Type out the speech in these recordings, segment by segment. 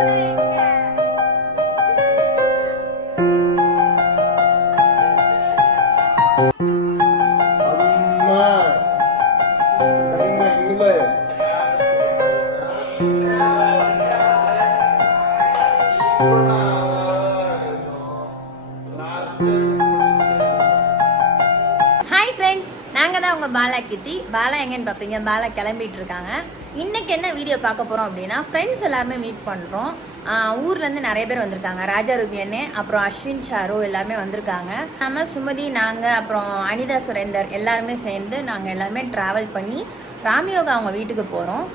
Hi friends, நாங்கள் தான் உங்கள் பாலா கித்தி. பாலா எங்கன்னு பார்ப்பீங்க, பாலா கிளம்பிட்டு இருக்காங்க. இன்றைக்கி என்ன வீடியோ பார்க்க போகிறோம் அப்படின்னா, ஃப்ரெண்ட்ஸ் எல்லாருமே மீட் பண்ணுறோம். ஊர்லேருந்து நிறைய பேர் வந்திருக்காங்க. ராஜா ரூபி அண்ணே, அப்புறம் அஸ்வின் சாரு எல்லாருமே வந்திருக்காங்க. நம்ம சுமதி, நாங்கள், அப்புறம் அனிதா சுரேந்தர் எல்லாருமே சேர்ந்து நாங்கள் எல்லாருமே ட்ராவல் பண்ணி ராம்யோகா அவங்க வீட்டுக்கு போகிறோம்.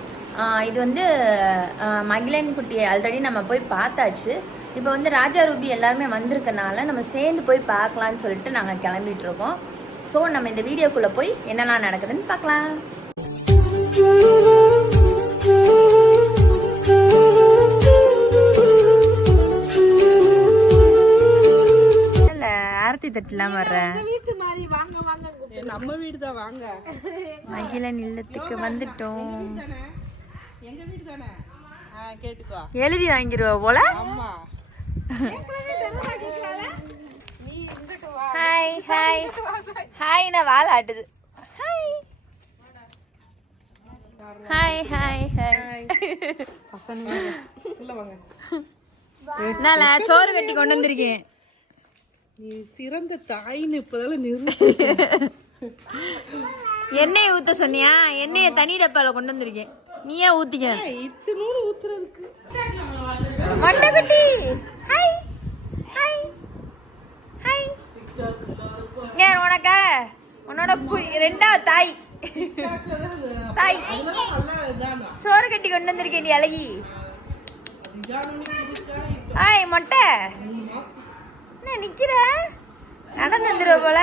இது வந்து மகிழன் குட்டி ஆல்ரெடி நம்ம போய் பார்த்தாச்சு. இப்போ வந்து ராஜா ரூபி எல்லாருமே வந்திருக்கனால நம்ம சேர்ந்து போய் பார்க்கலான்னு சொல்லிட்டு நாங்கள் கிளம்பிட்டு இருக்கோம். ஸோ நம்ம இந்த வீடியோக்குள்ளே போய் என்னெல்லாம் நடக்குதுன்னு பார்க்கலாம். இல்லை, ஆரத்தி தட்டலாம் வர்றேன். நம்ம வீடு தான், வாங்க. மகிழன் இல்லத்துக்கு வந்துட்டோம். எங்க வீடு தானே, கேட்டுக்கோ. எழுதி வாங்கிடுவா போல. ஆமா. ஹாய் ஹாய் ஹாய்னா வால் ஆட்டுது. Hi hi hi hi. உள்ள வாங்க. என்னால சோறு கட்டி கொண்டு வந்திருக்கேன். நீ சிறந்த தாயின்னு இப்போதால நிறுத்தி. எண்ணெயை ஊத்த சொன்னியா? எண்ணெயை தனி டப்பால கொண்டு வந்திருக்கேன். நீயே ஊத்திக்க. இத்தனூறு ஊத்துறதுக்கு மண்டகுட்டி. Hi hi hi. ஏன் உனக்கா உன்னோட ரெண்டாவது தாய் தாய் சோறு கட்டி கொண்டு வந்திருக்கேன். நீ அழகி. ஹாய் மொட்டை. என்ன நிக்கிற? நடந்து வந்துருவ போல.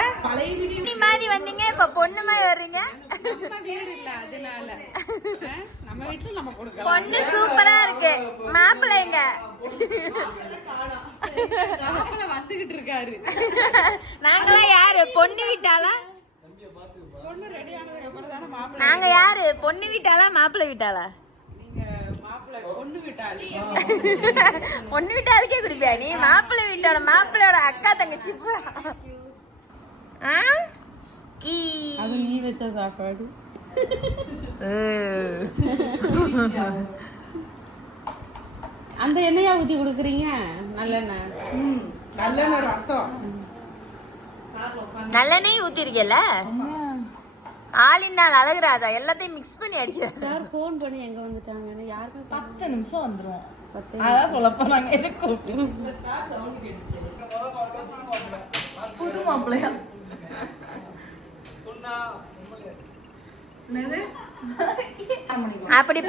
நீ மாதிரி வந்தீங்க, இப்ப பொண்ணு மாதிரி வர்றீங்க. பொண்ணு சூப்பரா இருக்கு. மாப்பிள்ளை எங்க? வந்துகிட்டு இருக்காரு. நாங்களாம் யாரு? பொண்ணு வீட்டாளா? நாங்க யாரு? பொண்ணு வீட்டாளா மாப்பிள்ளை வீட்டாளா? பொண்ணு வீட்டாளுக்கே குடிப்பியா நீ? மாப்பிள்ளை வீட்டோட மாப்பிள்ளையோட அக்கா தங்கச்சி. நீ வச்ச சாப்பாடு. அந்த எண்ணெயா ஊத்தி கொடுக்குறீங்க? நல்லெண்ணெய். நல்லெண்ணெய் ரசம். நல்லெண்ணெய் ஊத்தி இருக்கல. ஆளினால் அழகுறாதா? எல்லாத்தையும் மிக்ஸ் பண்ணி அடிக்கிறேன். யார் போன் பண்ணி எங்க வந்துட்டாங்கன்னு யாருமே 10 நிமிஷம் வந்துரும். அதான் சொல்ல போனாங்க. எதுக்கு புது மாப்பிள்ளையா? அப்படி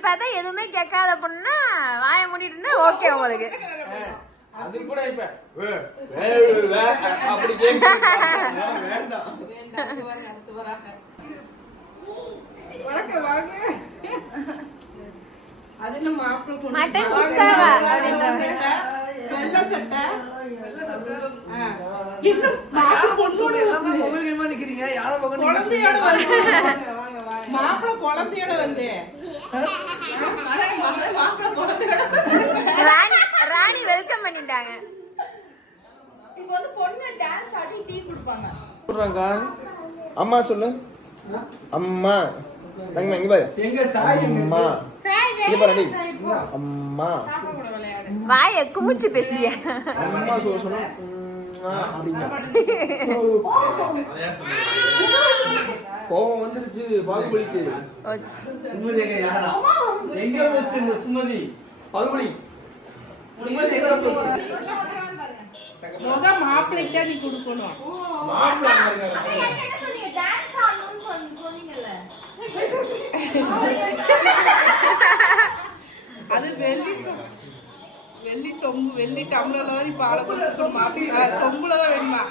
பார்த்தா எதுவுமே கேட்காத பொண்ணா வாய மூடிட்டு இருந்தா ஓகே உங்களுக்கு. அது கூட இப்ப அப்படி வேண்டாம். வணக்கம், வாங்க. அது என்ன மாப்பிள்ளை பொண்ணு? மட்டன் குஸ்காவா? வெள்ளை சட்டை. என்ன மாப்பிள்ளை பொண்ணு சொல்லி எல்லாமே மொபைல் கேமா நிக்கிறீங்க? யார பக்கம் குழந்தையோட வந்து மாப்பிள்ளை குழந்தையோட வந்து மாப்பிள்ளை குழந்தையோட ராணி வெல்கம் பண்ணிட்டாங்க. இப்போ வந்து பொண்ணு டான்ஸ் ஆடி டீ குடிப்பாங்க. சொல்றாங்க. அம்மா சொல்லு. அம்மா தங்க இங்க பாரு. எங்க சாய்? அம்மா இங்க பாரு. அம்மா வாயை குமிச்சு பேசிய. அம்மா சொல்லு. கோவம் வந்துருச்சு பாகுபலிக்கு. சுமதி எங்க போச்சு? இந்த சுமதி பாகுபலி சுமதி எங்க போச்சு? மாப்பிள்ளைக்கா நீ கொடுக்கணும். அது வெள்ளி சொம்பு, வெள்ளி டம்ளர் மாதிரி பாலை சொம்புலதான் வேணுமா?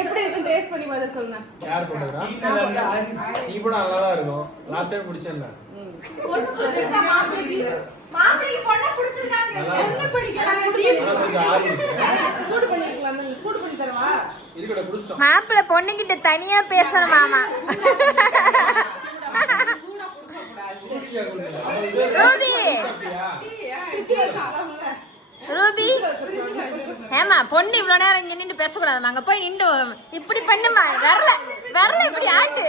எப்படி இருக்கும் டேஸ்ட் பண்ணி பார்த்து சொல்லுங்க. யார் போடுறா? நீ கூட நல்லாதான் இருக்கும். லாஸ்ட் டைம் குடிச்சேன்ல. மாப்பிளைக்கு பொண்ணு பிடிச்சிருக்காங்க. என்ன படிக்கலாம்? சூடு பண்ணிக்கலாம். சூடு பண்ணி தரவா? இருக்கட குடிச்சோம். மாப்பிள்ளை பொண்ணுகிட்ட தனியா பேசணும் மாமா. ரூபி ரூபி ஏமா பொண்ணு இவ்வளவு நேரம் இங்க நின்று பேசக்கூடாதுமா, அங்க போய் நின்று இப்படி பண்ணுமா, வரல வரல இப்படி ஆட்டு.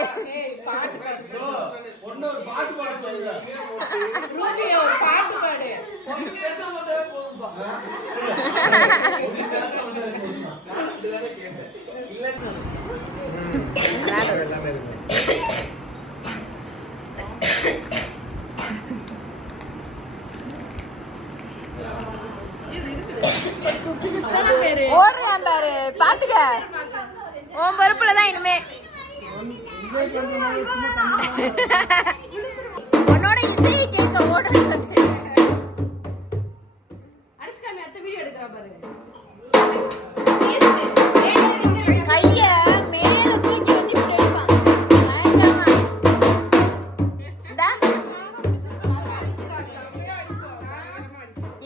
ஓடுறான் பாரு, பாத்துக்க உன் பொறுப்புலதான் இனிமே. உன்னோட இசையை கேட்க ஓடுறது. கைய மேல தூக்கி வந்து இப்படி எடுப்பான். பயங்கரமா. இந்தா.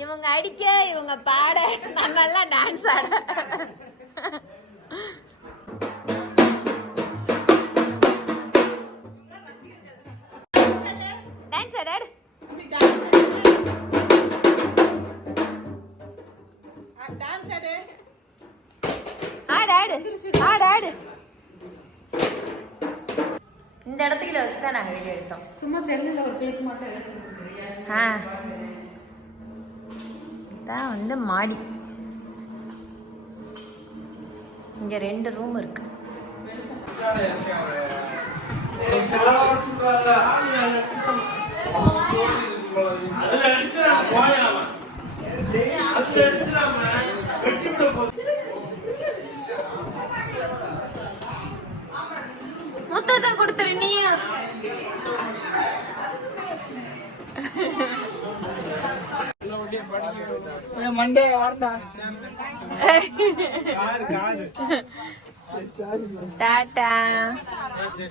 இவங்க அடிக்க, இவங்க பாட, நம்ம எல்லாம் டான்ஸ் ஆட. டான்ஸ் ஆடாடு. ஆடு ஆடு ஆடு ஆடு. இந்த இடத்துக்கு வச்சுதான் நாங்க வீடியோ எடுத்தோம். சும்மா செல்லுல ஒரு கிளிப் மட்டும் எடுத்து. இதான் வந்து மாடி. இங்க 2 ரூம் இருக்கு. முத்தத்தை கொடுத்துரு நீயும். மண்டே வார்டா. டாடா.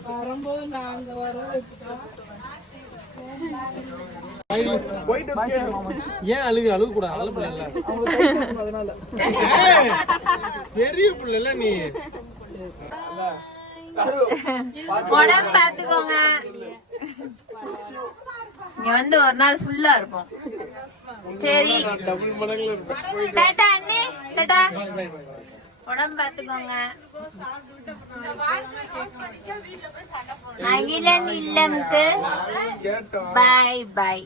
வரும்போது நாங்க வரோம். ஏன் அழுக கூடாது? அழு பிள்ளை அதனால பெரிய பிள்ளை நீ. உடம்பு பாத்துக்கோங்க. இங்க வந்து ஒரு நாள் ஃபுல்லா இருப்போம். சரி டாடா அண்ணே, டாடா. உடம்பு பாத்துக்கோங்க. அகிலன் இல்லம்க்கு பாய் பாய்.